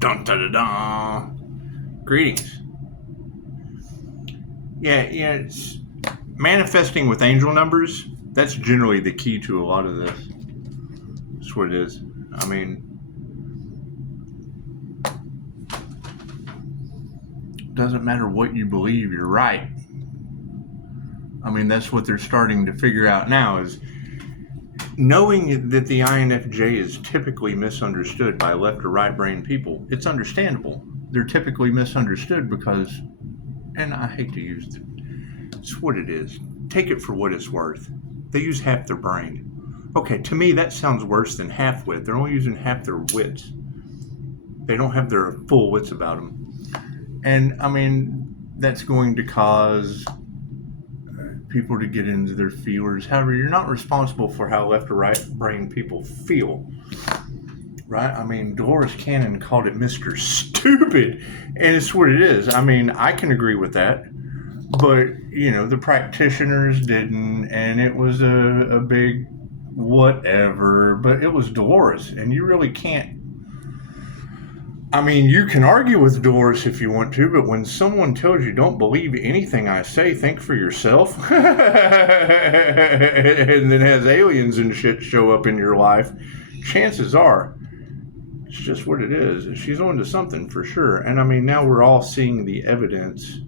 Dun dun dun dun. Greetings. Yeah, it's manifesting with angel numbers. That's generally the key to a lot of this. That's what it is. I mean, doesn't matter what you believe, you're right. I mean, that's what they're starting to figure out now, is knowing that the INFJ is typically misunderstood by left or right brain people. It's understandable. They're typically misunderstood because, and I hate to use it, it's what it is. Take it for what it's worth. They use half their brain. Okay, to me that sounds worse than half-wit. They're only using half their wits. They don't have their full wits about them. And I mean, that's going to cause people to get into their feelers. However, you're not responsible for how left or right brain people feel, right? I mean, Dolores Cannon called it Mr. Stupid, and it's what it is. I mean, I can agree with that, but you know, the practitioners didn't, and it was a big whatever. But it was Dolores, and you really can't. I mean, you can argue with Dolores if you want to, but when someone tells you don't believe anything I say, think for yourself, and then has aliens and shit show up in your life, chances are it's just what it is. She's on to something for sure. And I mean, now we're all seeing the evidence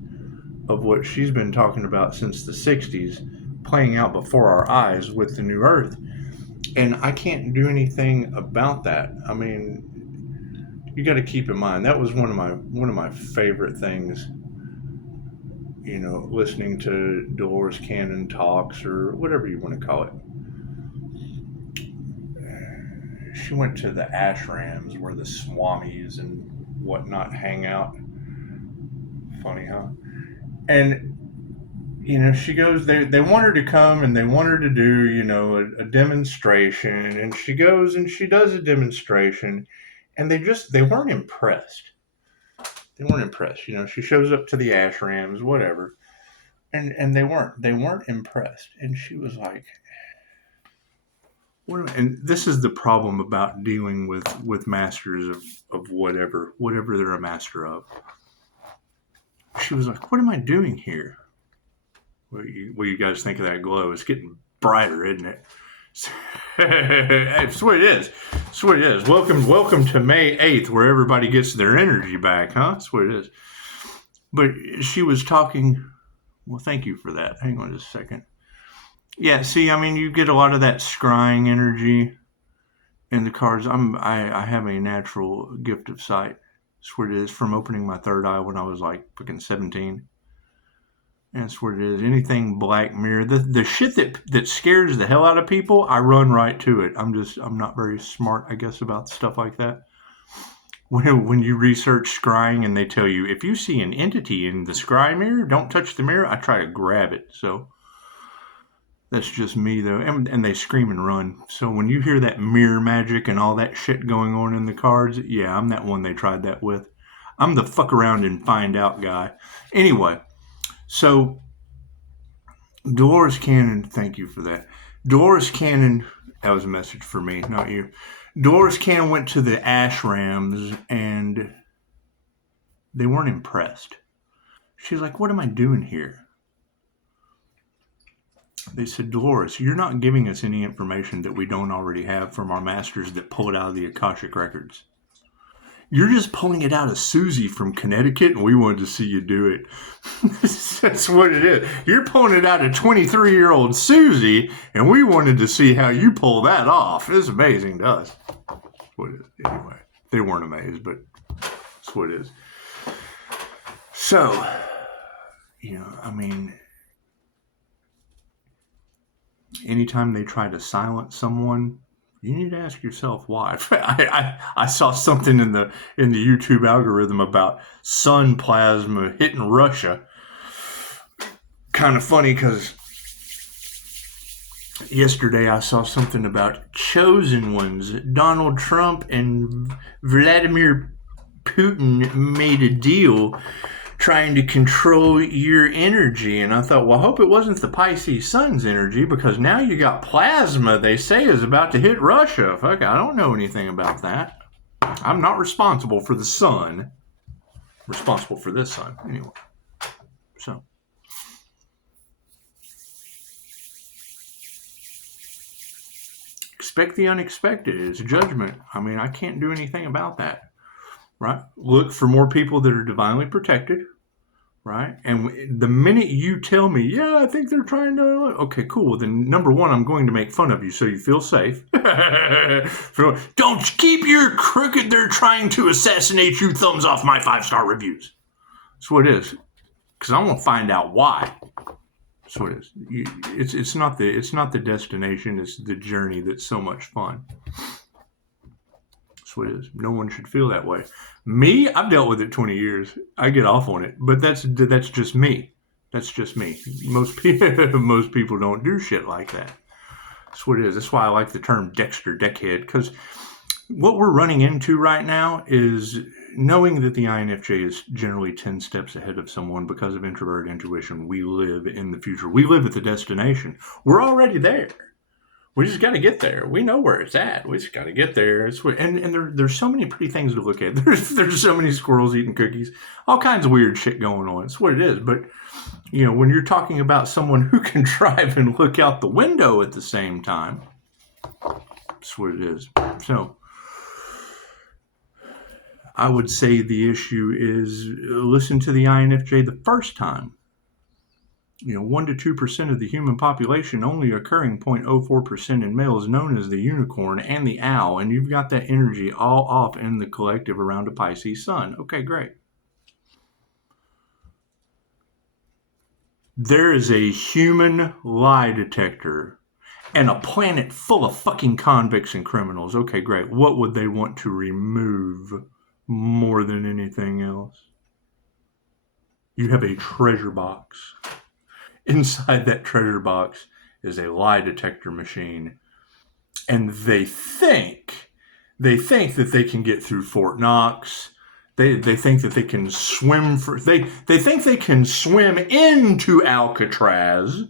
of what she's been talking about since the 60s playing out before our eyes with the new earth. And I can't do anything about that. I mean, you got to keep in mind that was one of my favorite things, you know, listening to Dolores Cannon talks or whatever you want to call it. She went to the ashrams where the swamis and whatnot hang out. Funny, huh? And you know, she goes, they want her to come and they want her to do, you know, a demonstration, and she goes and she does a demonstration. And they weren't impressed. They weren't impressed. You know, she shows up to the ashrams, whatever. And they weren't impressed. And she was like, and this is the problem about dealing with masters of whatever they're a master of. She was like, what am I doing here? What do you guys think of that glow? It's getting brighter, isn't it? That's what it is. That's what it is. Welcome to May 8th, where everybody gets their energy back, huh? That's what it is. But she was talking. Well, thank you for that. Hang on just a second. Yeah, see, I mean, you get a lot of that scrying energy in the cards. I have a natural gift of sight. That's what it is, from opening my third eye when I was like fucking 17. That's what it is. Anything Black Mirror, the shit that scares the hell out of people, I run right to it. I'm not very smart, I guess, about stuff like that. When you research scrying and they tell you, if you see an entity in the scry mirror, don't touch the mirror, I try to grab it. So that's just me, though. And they scream and run. So when you hear that mirror magic and all that shit going on in the cards, yeah, I'm that one they tried that with. I'm the fuck around and find out guy. Anyway. So, Dolores Cannon, thank you for that. Dolores Cannon, that was a message for me, not you. Dolores Cannon went to the ashrams and they weren't impressed. She's like, what am I doing here? They said, Dolores, you're not giving us any information that we don't already have from our masters that pull it out of the Akashic records. You're just pulling it out of Susie from Connecticut, and we wanted to see you do it. That's what it is. You're pulling it out of 23-year-old Susie, and we wanted to see how you pull that off. It's amazing to us. What is it? Anyway, they weren't amazed, but that's what it is. So, you know, I mean, anytime they try to silence someone, you need to ask yourself why. I saw something in the YouTube algorithm about sun plasma hitting Russia. Kind of funny because yesterday I saw something about chosen ones. Donald Trump and Vladimir Putin made a deal trying to control your energy. And I thought, well, I hope it wasn't the Pisces sun's energy, because now you got plasma they say is about to hit Russia. Fuck, I don't know anything about that. I'm not responsible for the sun. I'm responsible for this sun. Anyway. So. Expect the unexpected. It's judgment. I mean, I can't do anything about that. Right? Look for more people that are divinely protected. Right? And the minute you tell me, yeah, I think they're trying to, okay, cool. Then number one, I'm going to make fun of you so you feel safe. Don't keep your crooked, they're trying to assassinate you, thumbs off my 5-star reviews. That's what it is. Because I want to find out why. That's what it is. It's not the destination, it's the journey that's so much fun. That's what it is. No one should feel that way. Me, I've dealt with it 20 years. I get off on it, but that's just me. That's just me. Most people don't do shit like that. That's what it is. That's why I like the term Dexter Deckhead, because what we're running into right now is knowing that the INFJ is generally 10 steps ahead of someone because of introverted intuition. We live in the future. We live at the destination. We're already there. We just got to get there. We know where it's at. We just got to get there. And there's so many pretty things to look at. There's so many squirrels eating cookies. All kinds of weird shit going on. It's what it is. But, you know, when you're talking about someone who can drive and look out the window at the same time, that's what it is. So I would say the issue is listen to the INFJ the first time. You know, 1 to 2% of the human population, only occurring 0.04% in males, known as the unicorn and the owl, and you've got that energy all off in the collective around a Pisces sun. Okay, great. There is a human lie detector and a planet full of fucking convicts and criminals. Okay, great. What would they want to remove more than anything else? You have a treasure box. Inside that treasure box is a lie detector machine. And they think that they can get through Fort Knox. They think that they can swim they think they can swim into Alcatraz,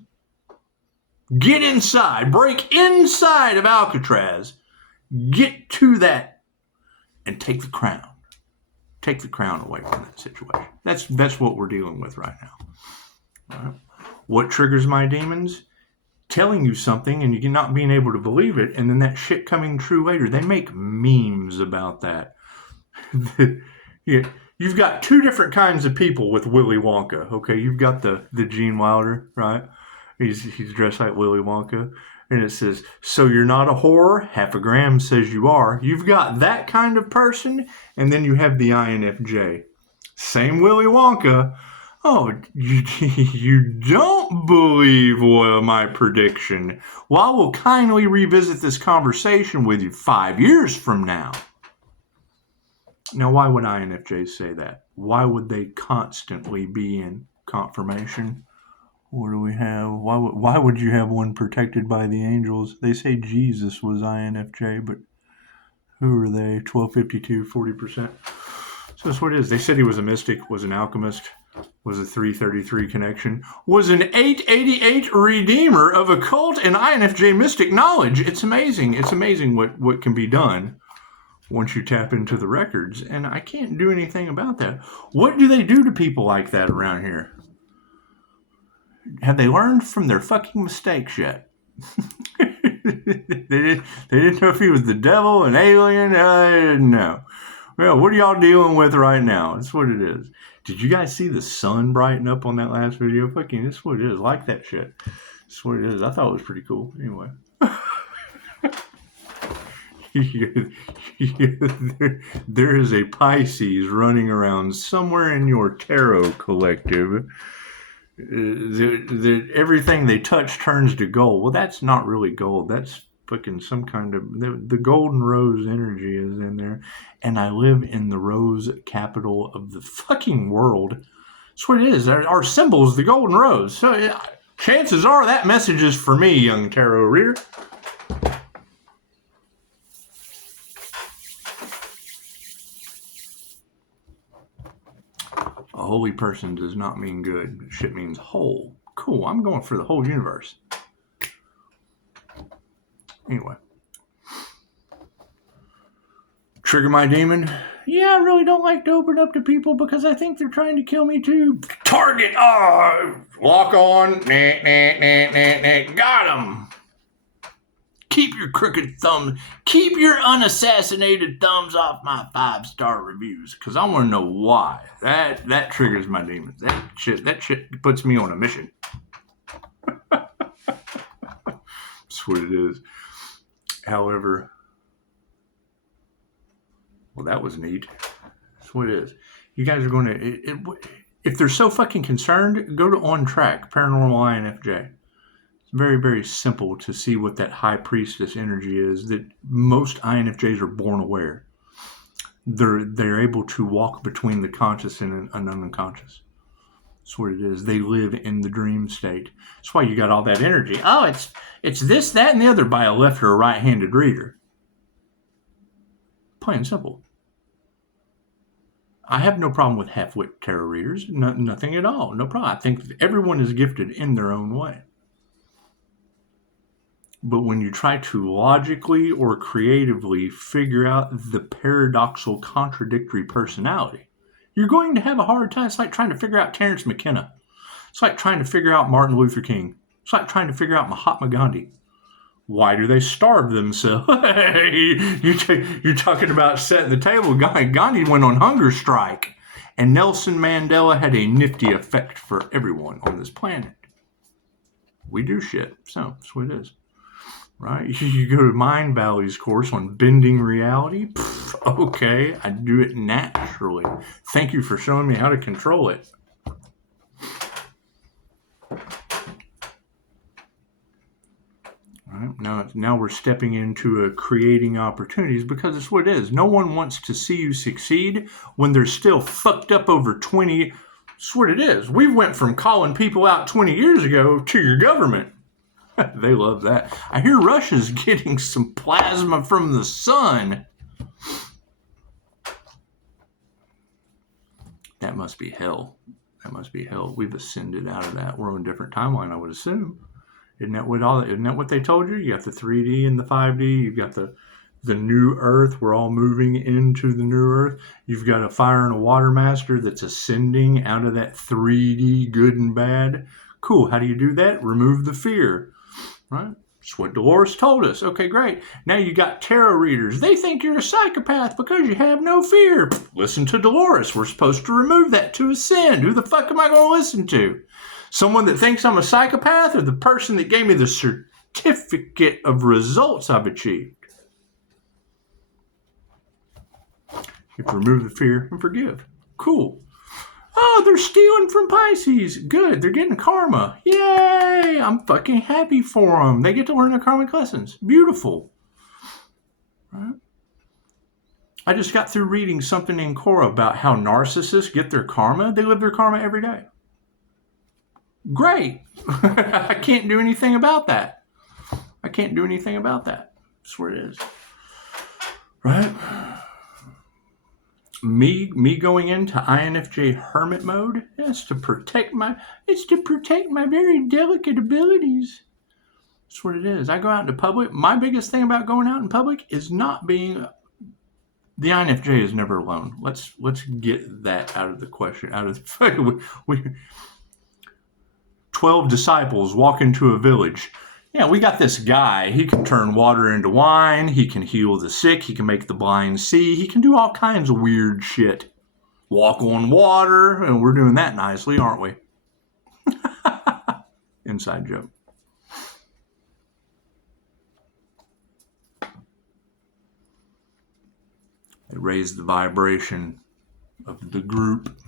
get inside, break inside of Alcatraz, get to that, and take the crown. Take the crown away from that situation. That's what we're dealing with right now. All right? What triggers my demons? Telling you something and you not being able to believe it, and then that shit coming true later. They make memes about that. You've got two different kinds of people with Willy Wonka. Okay, you've got the Gene Wilder, right? He's dressed like Willy Wonka, and it says, "So you're not a whore? Half a gram says you are." You've got that kind of person, and then you have the INFJ. Same Willy Wonka. Oh, you don't believe my prediction? Well, I will kindly revisit this conversation with you 5 years from now. Now, why would INFJs say that? Why would they constantly be in confirmation? What do we have? Why would you have one protected by the angels? They say Jesus was INFJ, but who are they? 1252, 40%. So that's what it is. They said he was a mystic, was an alchemist, was a 333 connection, was an 888 redeemer of occult and INFJ mystic knowledge. It's amazing. It's amazing what can be done once you tap into the records. And I can't do anything about that. What do they do to people like that around here? Have they learned from their fucking mistakes yet? They didn't know if he was the devil, an alien. They didn't know. Well, what are y'all dealing with right now? That's what it is. Did you guys see the sun brighten up on that last video? Fucking, that's what it is. Like that shit. That's what it is. I thought it was pretty cool. Anyway. There is a Pisces running around somewhere in your tarot collective. Everything they touch turns to gold. Well, that's not really gold. That's fucking some kind of... The golden rose energy is in there. And I live in the rose capital of the fucking world. That's what it is. Our symbol is the golden rose. So chances are that message is for me, young tarot reader. A holy person does not mean good. Shit means whole. Cool, I'm going for the whole universe. Anyway. Trigger my demon. Yeah, I really don't like to open up to people because I think they're trying to kill me too. Target. Oh, lock on. Got him. Keep your crooked thumb. Keep your unassassinated thumbs off my 5-star reviews, because I want to know why. That triggers my demons. That shit puts me on a mission. That's what it is. However, well, that was neat. That's what it is. You guys are going to, if they're so fucking concerned, go to On Track, Paranormal INFJ. It's very, very simple to see what that high priestess energy is, that most INFJs are born aware. They're able to walk between the conscious and unconscious. That's what it is. They live in the dream state. That's why you got all that energy. Oh, it's this, that, and the other by a left or a right-handed reader. Plain and simple. I have no problem with half-wit tarot readers. Nothing at all. No problem. I think everyone is gifted in their own way. But when you try to logically or creatively figure out the paradoxical, contradictory personality, you're going to have a hard time. It's like trying to figure out Terence McKenna. It's like trying to figure out Martin Luther King. It's like trying to figure out Mahatma Gandhi. Why do they starve themselves? You're talking about setting the table. Gandhi went on hunger strike, and Nelson Mandela had a nifty effect for everyone on this planet. We do shit. So that's what it is. Right? You go to Mind Valley's course on bending reality. Okay, I do it naturally. Thank you for showing me how to control it. Right, now we're stepping into creating opportunities, because it's what it is. No one wants to see you succeed when they're still fucked up over 20. It's what it is. We went from calling people out 20 years ago to your government. They love that. I hear Russia's getting some plasma from the sun. That must be hell. That must be hell. We've ascended out of that. We're on a different timeline, I would assume. Isn't that what they told you? You got the 3D and the 5D. You've got the new Earth. We're all moving into the new Earth. You've got a fire and a water master that's ascending out of that 3D good and bad. Cool. How do you do that? Remove the fear. Right? That's what Dolores told us. Okay, great. Now you got tarot readers. They think you're a psychopath because you have no fear. Listen to Dolores. We're supposed to remove that to ascend. Who the fuck am I going to listen to? Someone that thinks I'm a psychopath, or the person that gave me the certificate of results I've achieved? You have to remove the fear and forgive. Cool. Oh, they're stealing from Pisces. Good. They're getting karma. Yay. I'm fucking happy for them. They get to learn their karmic lessons. Beautiful. Right? I just got through reading something in Quora about how narcissists get their karma. They live their karma every day. Great. I can't do anything about that. That's where it is. Right? Me going into INFJ hermit mode is to protect my very delicate abilities. That's what it is. I go out into public. My biggest thing about going out in public is not being. The INFJ is never alone. Let's get that out of the question. Out of the 12 disciples walk into a village. Yeah, we got this guy. He can turn water into wine. He can heal the sick. He can make the blind see. He can do all kinds of weird shit. Walk on water. And we're doing that nicely, aren't we? Inside joke. It raised the vibration of the group.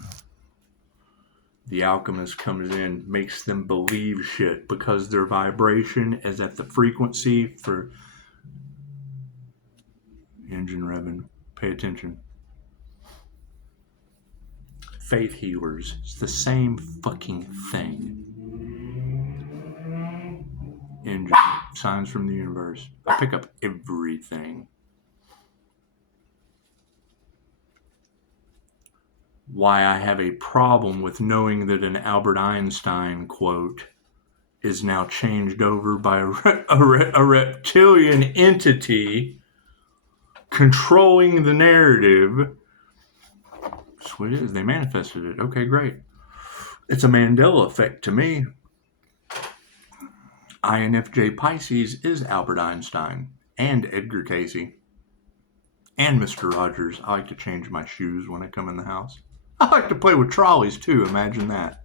The alchemist comes in, makes them believe shit because their vibration is at the frequency for engine revving. Pay attention. Faith healers. It's the same fucking thing. Engine. Signs from the universe. I pick up everything. Why I have a problem with knowing that an Albert Einstein quote is now changed over by a reptilian entity controlling the narrative. That's what it is. They manifested it. Okay, great. It's a Mandela effect to me. INFJ Pisces is Albert Einstein and Edgar Cayce and Mr. Rogers. I like to change my shoes when I come in the house. I like to play with trolleys too. Imagine that.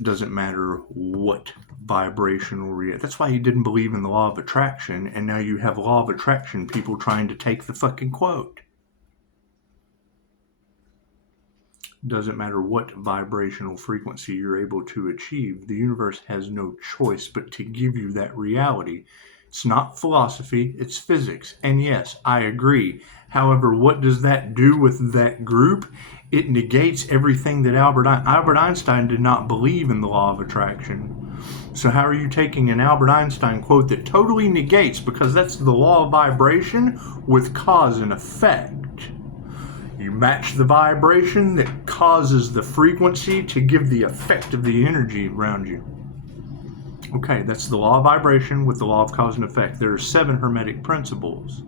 Doesn't matter what vibrational react. That's why he didn't believe in the law of attraction, and now you have law of attraction people trying to take the fucking quote. Doesn't matter what vibrational frequency you're able to achieve. The universe has no choice but to give you that reality. It's not philosophy, it's physics. And yes, I agree. However, what does that do with that group? It negates everything that Albert Einstein did not believe in the law of attraction. So how are you taking an Albert Einstein quote that totally negates, because that's the law of vibration, with cause and effect? You match the vibration that causes the frequency to give the effect of the energy around you. Okay, that's the law of vibration with the law of cause and effect. There are 7 hermetic principles.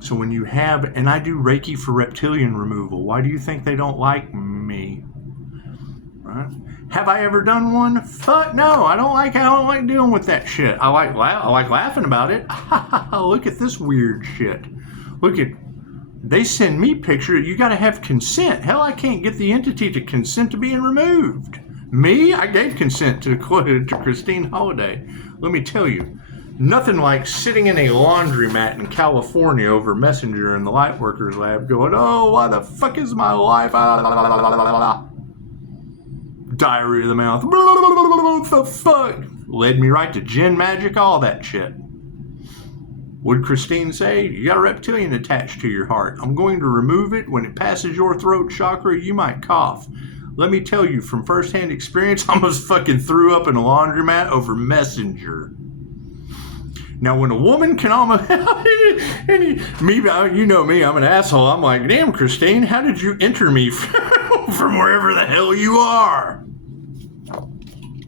So when you have, and I do Reiki for reptilian removal, why do you think they don't like me? Right? Have I ever done one? Fuck no, I don't like dealing with that shit. I like laughing about it. Look at this weird shit. They send me pictures. You got to have consent. Hell, I can't get the entity to consent to being removed. Me? I gave consent to Christine Holiday. Let me tell you, nothing like sitting in a laundromat in California over Messenger in the Lightworkers Lab going, oh, why the fuck is my life? Diarrhea of the mouth. What the fuck? Led me right to gin magic, all that shit. Would Christine say, you got a reptilian attached to your heart. I'm going to remove it. When it passes your throat chakra, you might cough. Let me tell you from firsthand experience, I almost fucking threw up in a laundromat over Messenger. Now, when a woman can almost, you know me, I'm an asshole. I'm like, damn, Christine, how did you enter me from wherever the hell you are?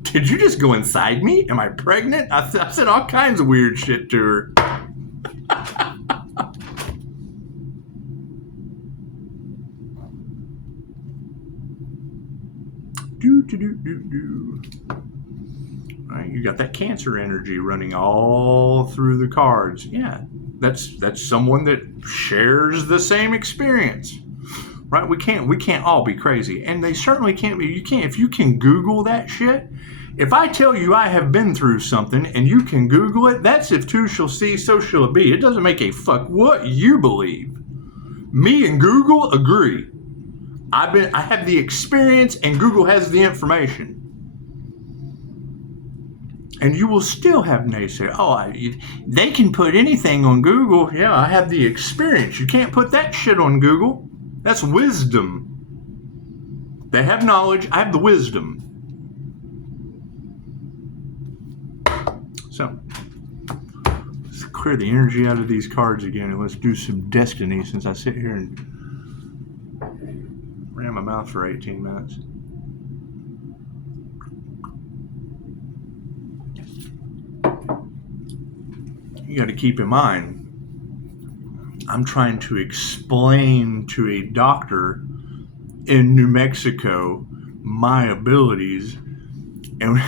Did you just go inside me? Am I pregnant? I said all kinds of weird shit to her. Right, you got that Cancer energy running all through the cards. Yeah, that's someone that shares the same experience. Right? We can't all be crazy, and they certainly can't be. You can't. If you can Google that shit. If I tell you I have been through something and you can Google it, that's if two shall see, so shall it be. It doesn't make a fuck what you believe. Me and Google agree. I have the experience and Google has the information. And you will still have naysayers. They can put anything on Google. Yeah, I have the experience. You can't put that shit on Google. That's wisdom. They have knowledge. I have the wisdom. So, let's clear the energy out of these cards again, and let's do some destiny, since I sit here and ran my mouth for 18 minutes. You got to keep in mind, I'm trying to explain to a doctor in New Mexico my abilities, and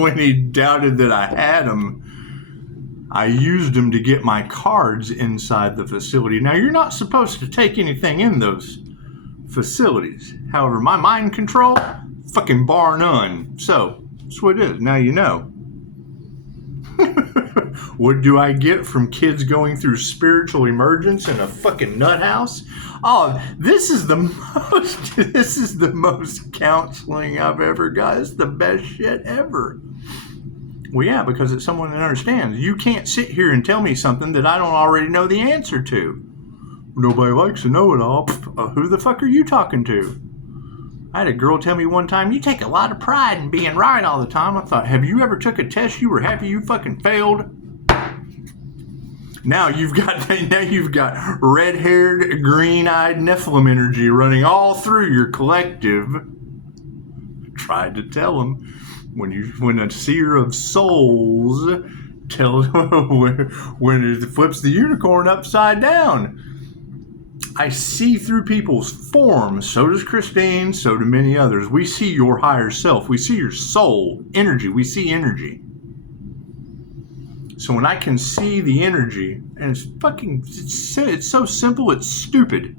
when he doubted that I had them, I used them to get my cards inside the facility. Now, you're not supposed to take anything in those facilities. However, my mind control, fucking bar none. So, that's what it is. Now you know. What do I get from kids going through spiritual emergence in a fucking nut house? Oh, this is the most counseling I've ever got. It's the best shit ever. Well, yeah, because it's someone that understands. You can't sit here and tell me something that I don't already know the answer to. Nobody likes to know it all. Who the fuck are you talking to? I had a girl tell me one time, you take a lot of pride in being right all the time. I thought, have you ever took a test you were happy you fucking failed? Now you've got red-haired, green-eyed Nephilim energy running all through your collective. Tried to tell them. When a seer of souls tells when it flips the unicorn upside down, I see through people's forms. So does Christine. So do many others. We see your higher self. We see your soul, energy. We see energy. So when I can see the energy, and it's so simple, it's stupid.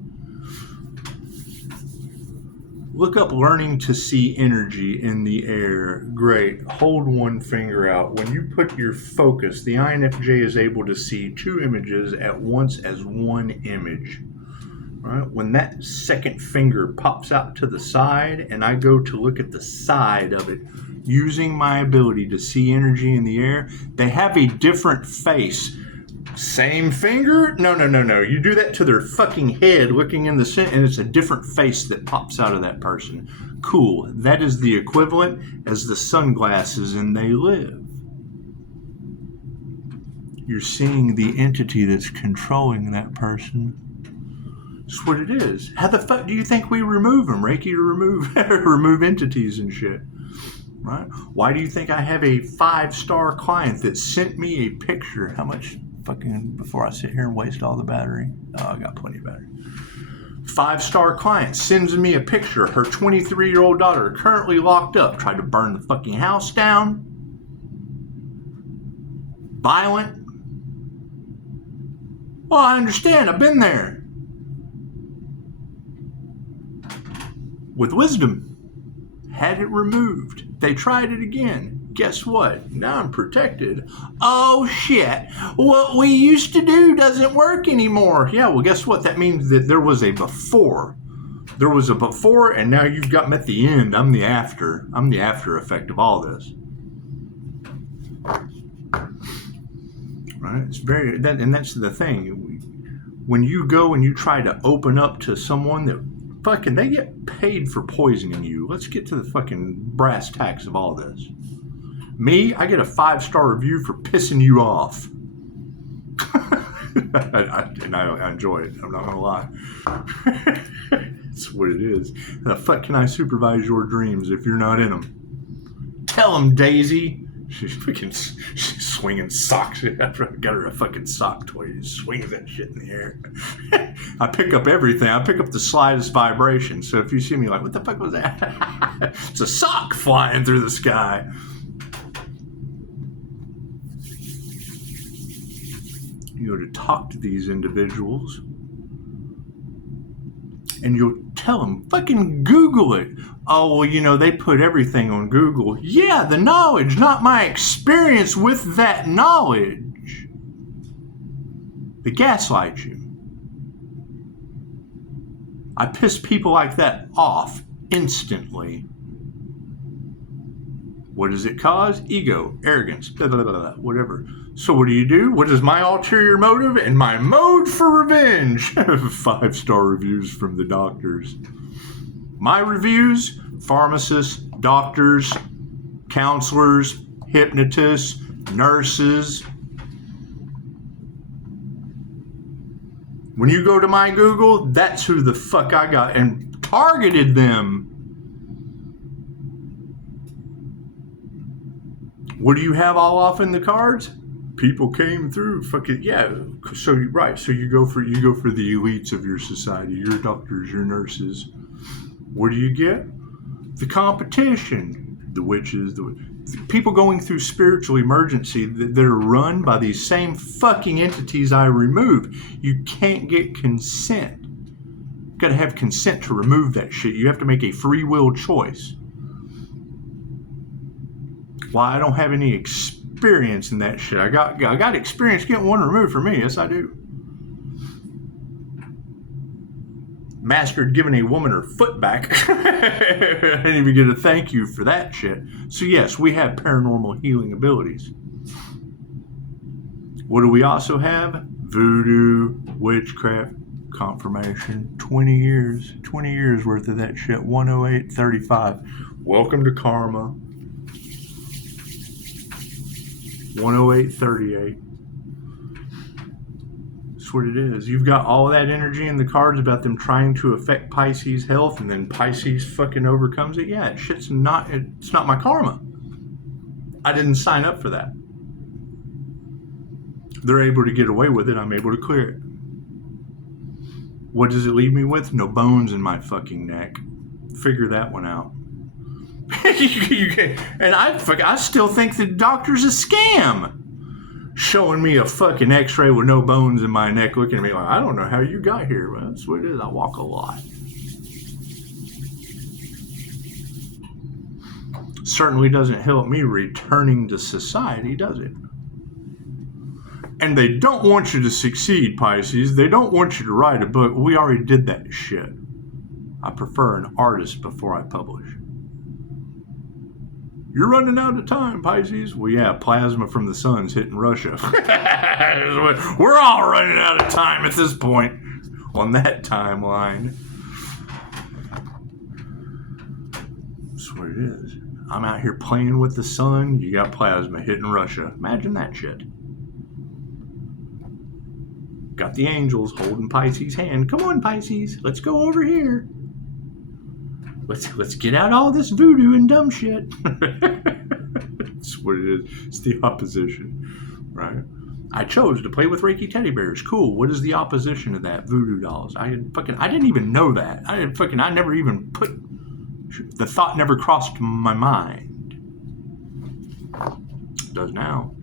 Look up learning to see energy in the air. Great. Hold one finger out. When you put your focus, the INFJ is able to see two images at once as one image. Right? When that second finger pops out to the side and I go to look at the side of it, using my ability to see energy in the air, they have a different face. Same finger? No. You do that to their fucking head looking in the center, and it's a different face that pops out of that person. Cool. That is the equivalent as the sunglasses in They Live. You're seeing the entity that's controlling that person. That's what it is. How the fuck do you think we remove them? Reiki to remove entities and shit. Right? Why do you think I have a 5-star client that sent me a picture? How much fucking, before I sit here and waste all the battery? Oh, I got plenty of battery. 5-star client sends me a picture. Her 23-year-old daughter currently locked up. Tried to burn the fucking house down. Violent. Well, I understand. I've been there. With wisdom. Had it removed. They tried it again. Guess what? Now I'm protected. Oh shit. What we used to do doesn't work anymore. Yeah, well guess what? That means that there was a before. There was a before and now you've got me at the end. I'm the after. I'm the after effect of all this. Right? It's and that's the thing. When you go and you try to open up to someone that fucking, they get paid for poisoning you. Let's get to the fucking brass tacks of all this. Me, I get a 5-star review for pissing you off. And I enjoy it. I'm not gonna lie. That's what it is. The fuck can I supervise your dreams if you're not in them? Tell them, Daisy. She's swinging socks. I got her a fucking sock toy. She swings that shit in the air. I pick up everything. I pick up the slightest vibration. So if you see me like, what the fuck was that? It's a sock flying through the sky. You go to talk to these individuals and you'll tell them, fucking Google it. Oh, well, they put everything on Google. Yeah, the knowledge, not my experience with that knowledge. They gaslight you. I piss people like that off instantly. What does it cause? Ego, arrogance, blah, blah, blah, blah, whatever. So what do? What is my ulterior motive and my mode for revenge? 5-star reviews from the doctors. My reviews, pharmacists, doctors, counselors, hypnotists, nurses. When you go to my Google, that's who the fuck I got and targeted them. What do you have all off in the cards? People came through, fucking yeah. So right, so you go for the elites of your society, your doctors, your nurses. What do you get? The competition, the witches, the people going through spiritual emergency that are run by these same fucking entities I remove. You can't get consent. You've got to have consent to remove that shit. You have to make a free will choice. Why I don't have any experience in that shit. I got experience getting one removed for me. Yes, I do. Mastered giving a woman her foot back. I didn't even get a thank you for that shit. So yes, we have paranormal healing abilities. What do we also have? Voodoo, witchcraft, confirmation. 20 years worth of that shit. 108.35. Welcome to karma. 108.38. That's what it is. You've got all that energy in the cards about them trying to affect Pisces' health, and then Pisces fucking overcomes it. Yeah, it's not my karma. I didn't sign up for that. They're able to get away with it. I'm able to clear it. What does it leave me with? No bones in my fucking neck. Figure that one out. And I still think the doctor's a scam. Showing me a fucking x-ray with no bones in my neck, looking at me like, I don't know how you got here. Well, that's what it is. I walk a lot. Certainly doesn't help me returning to society, does it? And they don't want you to succeed, Pisces. They don't want you to write a book. We already did that shit. I prefer an artist before I publish. You're running out of time, Pisces. Well, yeah, plasma from the sun's hitting Russia. We're all running out of time at this point on that timeline. That's what it is. I'm out here playing with the sun. You got plasma hitting Russia. Imagine that shit. Got the angels holding Pisces' hand. Come on, Pisces. Let's go over here. Let's get out all this voodoo and dumb shit. That's what it is. It's the opposition, right? I chose to play with Reiki teddy bears. Cool. What is the opposition to that? Voodoo dolls. I didn't even know that. I never even put, the thought never crossed my mind. It does now.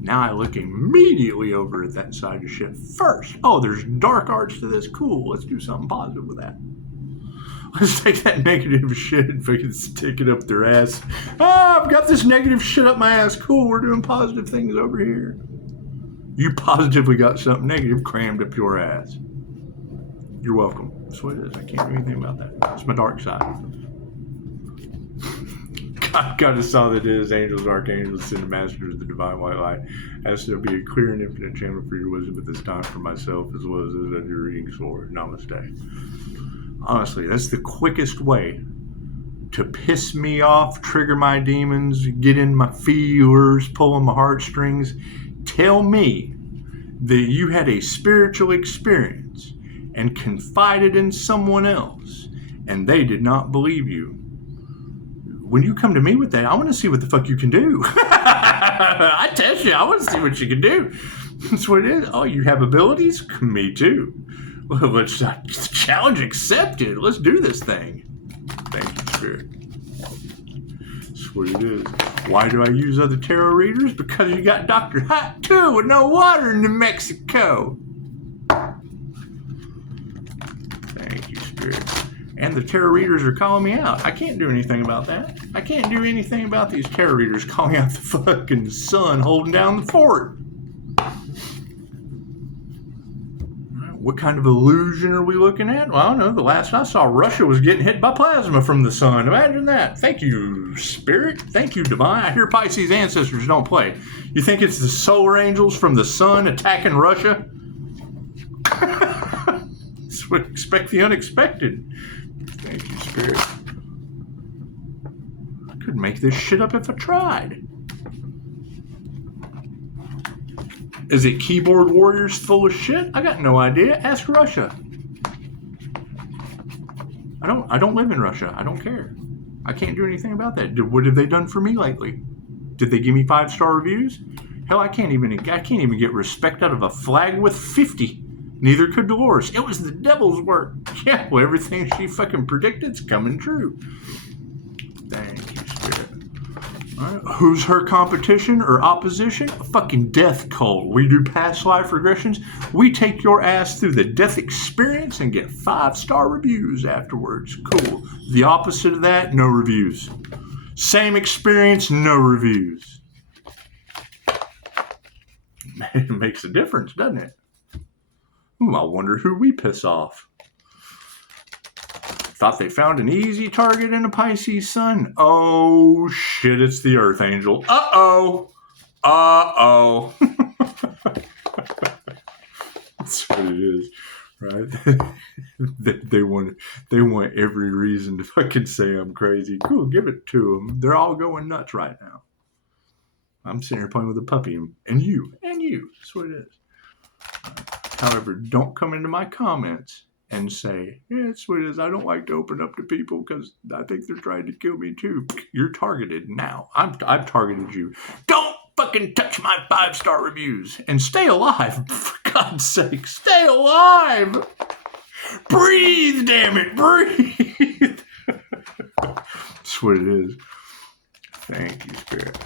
Now I look immediately over at that side of shit first. Oh, there's dark arts to this. Cool. Let's do something positive with that. Let's take that negative shit and fucking stick it up their ass. I've got this negative shit up my ass. Cool, we're doing positive things over here. You positively got something negative crammed up your ass. You're welcome. That's what it is. I can't do anything about that. It's my dark side. God saw that it is angels, archangels, and the masters of the divine white light. As there be a clear and infinite channel for your wisdom at this time for myself as well as under your readings for Namaste. Honestly, that's the quickest way to piss me off, trigger my demons, get in my feelers, pull on my heartstrings. Tell me that you had a spiritual experience and confided in someone else and they did not believe you. When you come to me with that, I want to see what the fuck you can do. I test you. I want to see what you can do. That's what it is. Oh, you have abilities? Me too. Well, let's challenge accepted. Let's do this thing. Thank you, Spirit. That's what it is. Why do I use other tarot readers? Because you got Dr. Hot 2 with no water in New Mexico. Thank you, Spirit. And the tarot readers are calling me out. I can't do anything about that. I can't do anything about these tarot readers calling out the fucking sun holding down the fort. What kind of illusion are we looking at? Well, I don't know. The last I saw, Russia was getting hit by plasma from the sun. Imagine that. Thank you, Spirit. Thank you, Divine. I hear Pisces ancestors don't play. You think it's the solar angels from the sun attacking Russia? Expect the unexpected. Thank you, Spirit. I couldn't make this shit up if I tried. Is it keyboard warriors full of shit? I got no idea. Ask Russia. I don't live in Russia. I don't care. I can't do anything about that. What have they done for me lately? Did they give me 5-star reviews? Hell, I can't even get respect out of a flag with 50. Neither could Dolores. It was the devil's work. Yeah, well, everything she fucking predicted's coming true. Thank you, Spirit. All right. Who's her competition or opposition? A fucking death cult. We do past life regressions. We take your ass through the death experience and get 5-star reviews afterwards. Cool. The opposite of that, no reviews. Same experience, no reviews. It makes a difference, doesn't it? I wonder who we piss off. Thought they found an easy target in a Pisces sun. Oh, shit, it's the Earth Angel. Uh-oh. Uh-oh. That's what it is, right? they want every reason to fucking say I'm crazy. Cool, give it to them. They're all going nuts right now. I'm sitting here playing with a puppy, and you. That's what it is. However, don't come into my comments and say, yeah, that's what it is. I don't like to open up to people because I think they're trying to kill me too. You're targeted now. I've targeted you. Don't fucking touch my 5-star reviews and stay alive. For God's sake, stay alive. Breathe, damn it, breathe. That's what it is. Thank you, Spirit.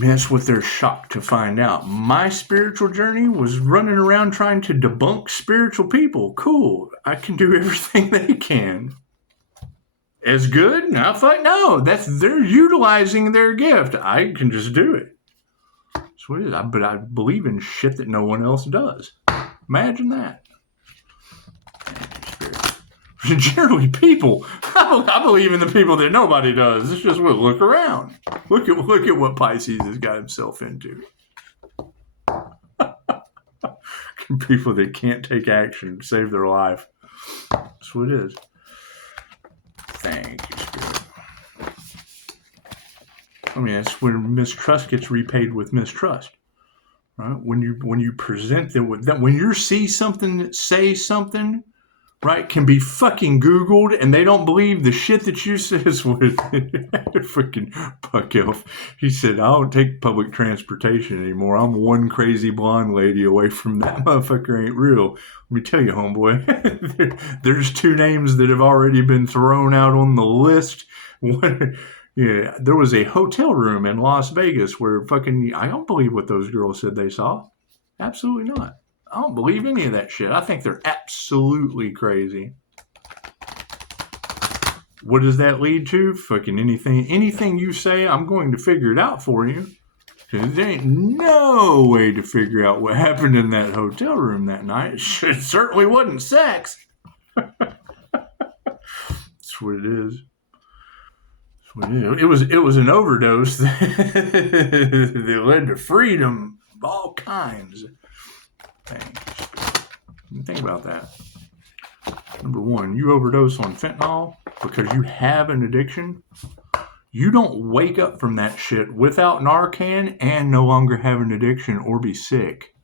That's what they're shocked to find out. My spiritual journey was running around trying to debunk spiritual people. Cool. I can do everything they can. As good? No. They're utilizing their gift. I can just do it. That's what it is. But I believe in shit that no one else does. Imagine that. Generally, people. I believe in the people that nobody does. It's just look around. Look at what Pisces has got himself into. People that can't take action to save their life. That's what it is. Thank you, Spirit. I mean, that's when mistrust gets repaid with mistrust. Right? When you present them with that, when you see something, say something, right, can be fucking Googled and they don't believe the shit that you says with freaking Puck Elf. He said, I don't take public transportation anymore. I'm one crazy blonde lady away from that motherfucker ain't real. Let me tell you, homeboy, there's 2 names that have already been thrown out on the list. Yeah, there was a hotel room in Las Vegas where I don't believe what those girls said they saw. Absolutely not. I don't believe any of that shit. I think they're absolutely crazy. What does that lead to? Fucking anything you say, I'm going to figure it out for you. Because there ain't no way to figure out what happened in that hotel room that night. It certainly wasn't sex. That's what it is. It was an overdose that led to freedom of all kinds. Think about that. Number 1, you overdose on fentanyl because you have an addiction. You don't wake up from that shit without Narcan and no longer have an addiction or be sick.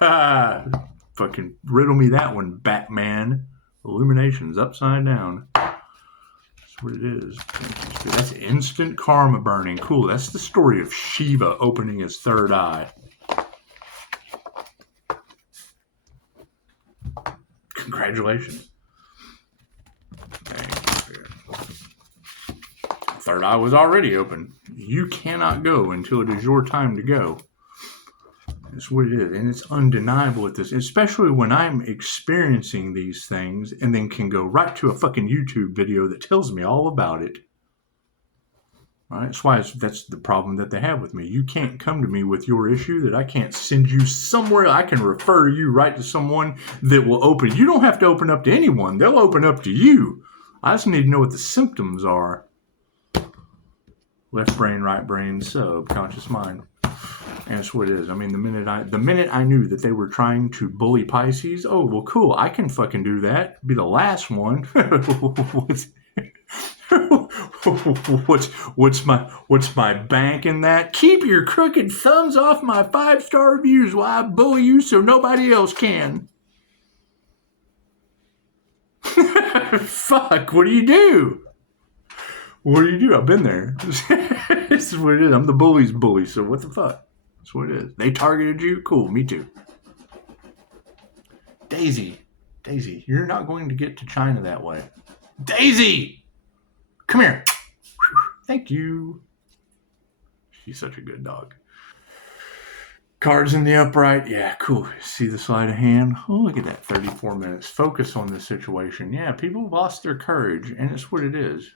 Ha! Fucking riddle me that one, Batman. Illuminations upside down. That's what it is. That's instant karma burning. Cool. That's the story of Shiva opening his 3rd eye. Congratulations. Thank you. 3rd eye was already open. You cannot go until it is your time to go. That's what it is. And it's undeniable at this, especially when I'm experiencing these things and then can go right to a fucking YouTube video that tells me all about it. Right? That's why that's the problem that they have with me. You can't come to me with your issue that I can't send you somewhere. I can refer you right to someone that will open. You don't have to open up to anyone. They'll open up to you. I just need to know what the symptoms are. Left brain, right brain, subconscious mind. And that's what it is. I mean, the minute I knew that they were trying to bully Pisces, oh, well, cool. I can fucking do that. Be the last one. What's my bank in that? Keep your crooked thumbs off my 5-star reviews while I bully you so nobody else can. Fuck, what do you do? What do you do? I've been there. This is what it is. I'm the bully's bully, so what the fuck? That's what it is. They targeted you? Cool, me too. Daisy, you're not going to get to China that way. Daisy! Come here. Thank you. She's such a good dog. Cards in the upright. Yeah, cool. See the sleight of hand? Oh, look at that. 34 minutes. Focus on the situation. Yeah, people have lost their courage, and it's what it is.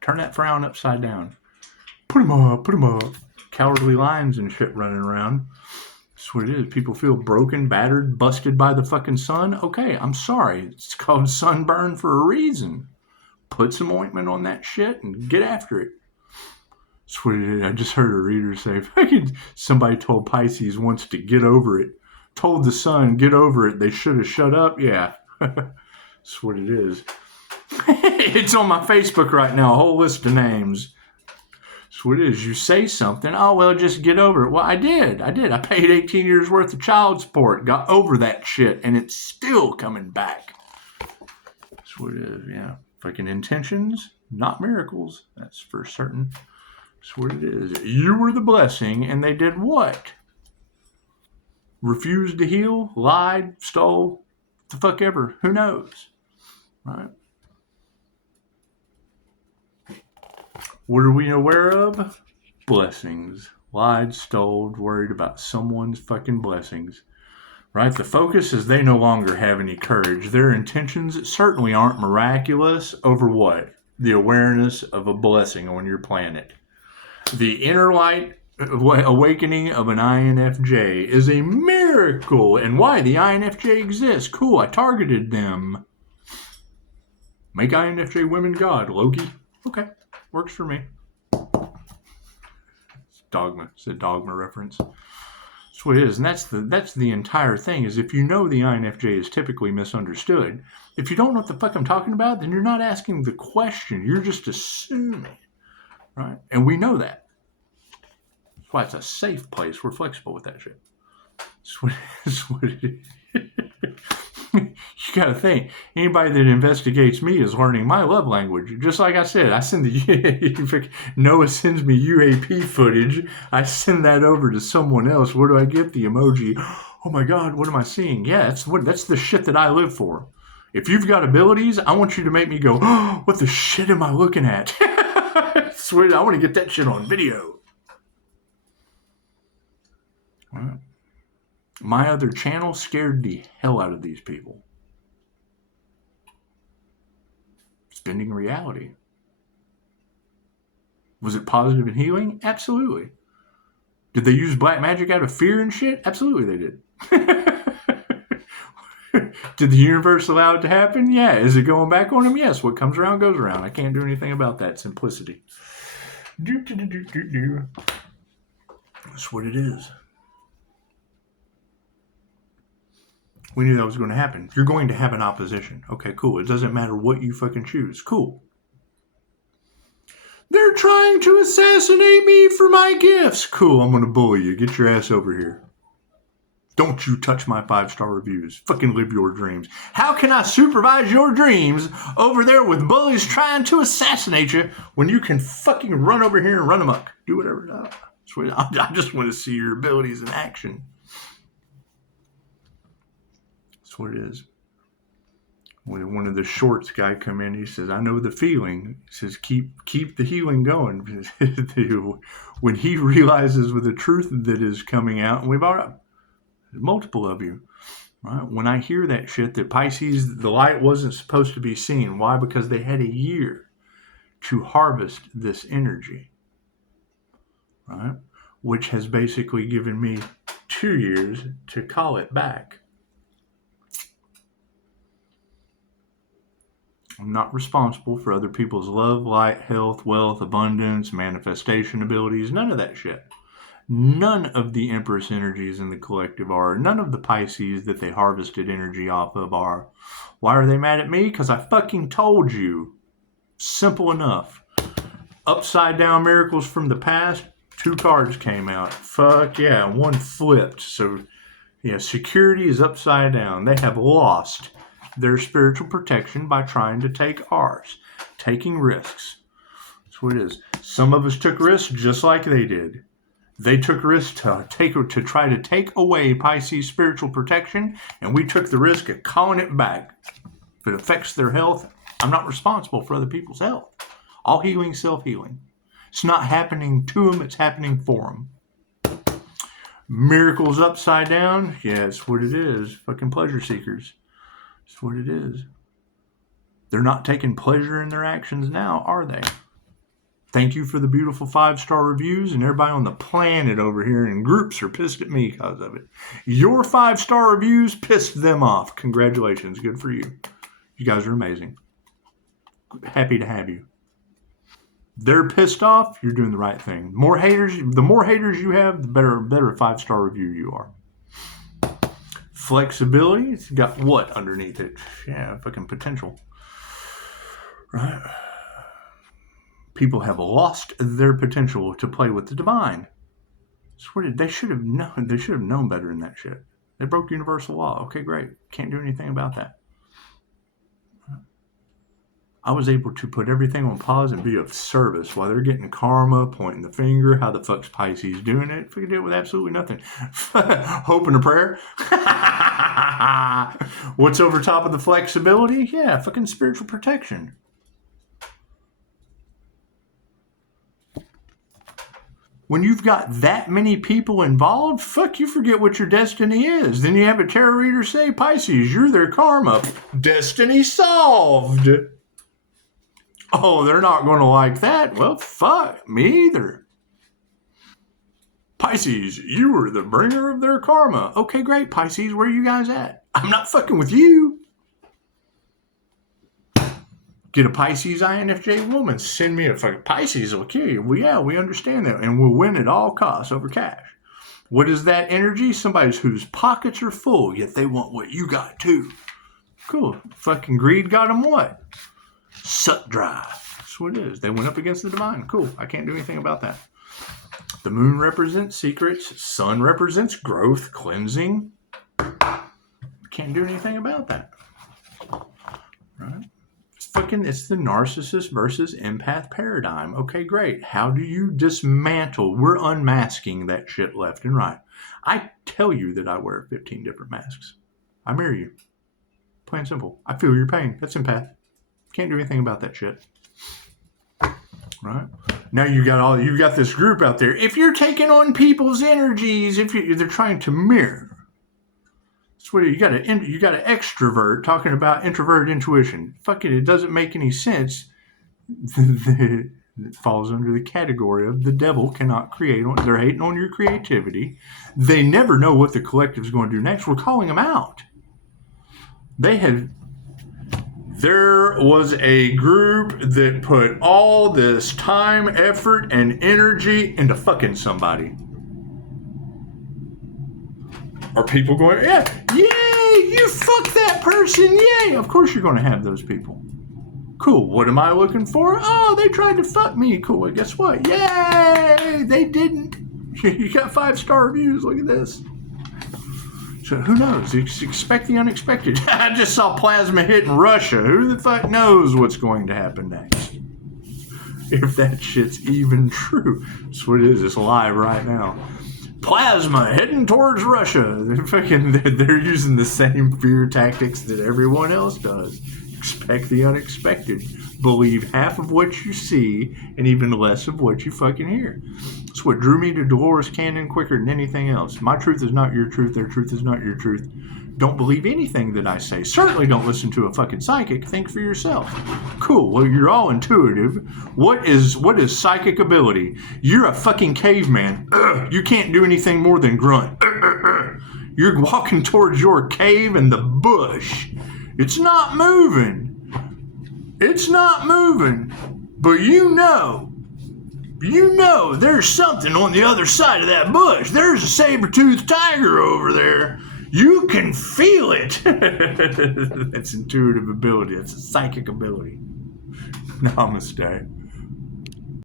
Turn that frown upside down. Put them up. Cowardly lions and shit running around. That's what it is. People feel broken, battered, busted by the fucking sun. Okay, I'm sorry. It's called sunburn for a reason. Put some ointment on that shit and get after it. That's what it is. I just heard a reader say, somebody told Pisces once to get over it. Told the sun, get over it. They should have shut up. Yeah. That's what it is. It's on my Facebook right now. A whole list of names. That's what it is. You say something, oh, well, just get over it. Well, I did. I paid 18 years worth of child support, got over that shit, and it's still coming back. That's what it is, yeah. Fucking intentions, not miracles. That's for certain. That's what it is. You were the blessing, and they did what? Refused to heal, lied, stole, the fuck ever. Who knows? Right? What are we aware of? Blessings. Lied, stole, worried about someone's fucking blessings. Right? The focus is they no longer have any courage. Their intentions certainly aren't miraculous over what? The awareness of a blessing on your planet. The inner light awakening of an INFJ is a miracle. And why? The INFJ exists. Cool, I targeted them. Make INFJ women God, Loki. Okay, works for me. It's dogma. It's a dogma reference. That's what it is. And that's the entire thing, is if you know the INFJ is typically misunderstood, if you don't know what the fuck I'm talking about, then you're not asking the question. You're just assuming. Right? And we know that. That's why it's a safe place. We're flexible with that shit. That's what it is. You gotta think, anybody that investigates me is learning my love language. Just like I said, I send Noah sends me UAP footage. I send that over to someone else. Where do I get the emoji? Oh my God, what am I seeing? Yeah, that's the shit that I live for. If you've got abilities, I want you to make me go, oh, what the shit am I looking at? Swear, I want to get that shit on video. All right. My other channel scared the hell out of these people. Spending reality. Was it positive and healing? Absolutely. Did they use black magic out of fear and shit? Absolutely they did. Did the universe allow it to happen? Yeah. Is it going back on them? Yes. What comes around goes around. I can't do anything about that. Simplicity. That's what it is. We knew that was going to happen. You're going to have an opposition. Okay, cool. It doesn't matter what you fucking choose. Cool. They're trying to assassinate me for my gifts. Cool, I'm going to bully you. Get your ass over here. Don't you touch my 5-star reviews. Fucking live your dreams. How can I supervise your dreams over there with bullies trying to assassinate you when you can fucking run over here and run amok? Do whatever. I just want to see your abilities in action. That's what it is. When one of the shorts guy come in, he says, I know the feeling. He says, keep the healing going. When he realizes with the truth that is coming out, and we've already, multiple of you, right? When I hear that shit, that Pisces, the light wasn't supposed to be seen. Why? Because they had a year to harvest this energy, right? Which has basically given me 2 years to call it back. I'm not responsible for other people's love, light, health, wealth, abundance, manifestation abilities, none of that shit. None of the Empress energies in the collective are. None of the Pisces that they harvested energy off of are. Why are they mad at me? Because I fucking told you. Simple enough. Upside down miracles from the past, 2 cards came out. Fuck yeah, 1 flipped. So, yeah, security is upside down. They have lost their spiritual protection by trying to take ours. Taking risks. That's what it is. Some of us took risks just like they did. They took risks to try to take away Pisces' spiritual protection, and we took the risk of calling it back. If it affects their health, I'm not responsible for other people's health. All healing, self-healing. It's not happening to them, it's happening for them. Miracles upside down? Yeah, it's what it is. Fucking pleasure seekers. That's what it is. They're not taking pleasure in their actions now, are they? Thank you for the beautiful 5-star reviews, and everybody on the planet over here in groups are pissed at me because of it. Your 5-star reviews pissed them off. Congratulations. Good for you. You guys are amazing. Happy to have you. They're pissed off. You're doing the right thing. The more haters you have, the better 5-star review you are. Flexibility. It's got what underneath it? Yeah, fucking potential. Right. People have lost their potential to play with the divine. They should have known. They should have known better than that shit. They broke universal law. Okay, great. Can't do anything about that. I was able to put everything on pause and be of service while they're getting karma, pointing the finger. How the fuck's Pisces doing it? Fucking do it with absolutely nothing. Hope and a prayer. What's over top of the flexibility? Yeah, fucking spiritual protection. When you've got that many people involved, fuck, you forget what your destiny is. Then you have a tarot reader say, Pisces, you're their karma. Destiny solved. Oh, they're not going to like that. Well, fuck, me either. Pisces, you were the bringer of their karma. Okay, great, Pisces, where are you guys at? I'm not fucking with you. Get a Pisces INFJ woman. Send me a fucking Pisces will kill you. Well, yeah, we understand that. And we'll win at all costs over cash. What is that energy? Somebody whose pockets are full, yet they want what you got too. Cool. Fucking greed got them what? Suck dry. That's what it is. They went up against the divine. Cool. I can't do anything about that. The moon represents secrets. Sun represents growth, cleansing. Can't do anything about that. Right? It's the narcissist versus empath paradigm. Okay, great. How do you dismantle? We're unmasking that shit left and right. I tell you that I wear 15 different masks. I mirror you. Plain and simple. I feel your pain. That's empath. Can't do anything about that shit. Right? Now you've got this group out there. If you're taking on people's energies, they're trying to mirror. Sweetie, you got an extrovert talking about introverted intuition. Fuck it doesn't make any sense. It falls under the category of the devil cannot create. They're hating on your creativity. They never know what the collective is going to do next. We're calling them out. There was a group that put all this time, effort, and energy into fucking somebody. Are people going, yeah, yay, you fuck that person, yay. Of course you're going to have those people. Cool, what am I looking for? Oh, they tried to fuck me. Cool, well, guess what? Yay, they didn't. You got 5-star reviews, look at this. So who knows? Expect the unexpected. I just saw plasma hitting Russia. Who the fuck knows what's going to happen next? If that shit's even true. That's what it is, it's live right now. Plasma heading towards Russia. They're using the same fear tactics that everyone else does. Expect the unexpected. Believe half of what you see and even less of what you fucking hear. It's what drew me to Dolores Cannon quicker than anything else. My truth is not your truth. Their truth is not your truth. Don't believe anything that I say. Certainly don't listen to a fucking psychic. Think for yourself. Cool. Well, you're all intuitive. What is psychic ability? You're a fucking caveman. You can't do anything more than grunt. You're walking towards your cave in the bush. It's not moving. It's not moving. But you know there's something on the other side of that bush. There's a saber-toothed tiger over there. You can feel it. That's intuitive ability. That's a psychic ability. Namaste.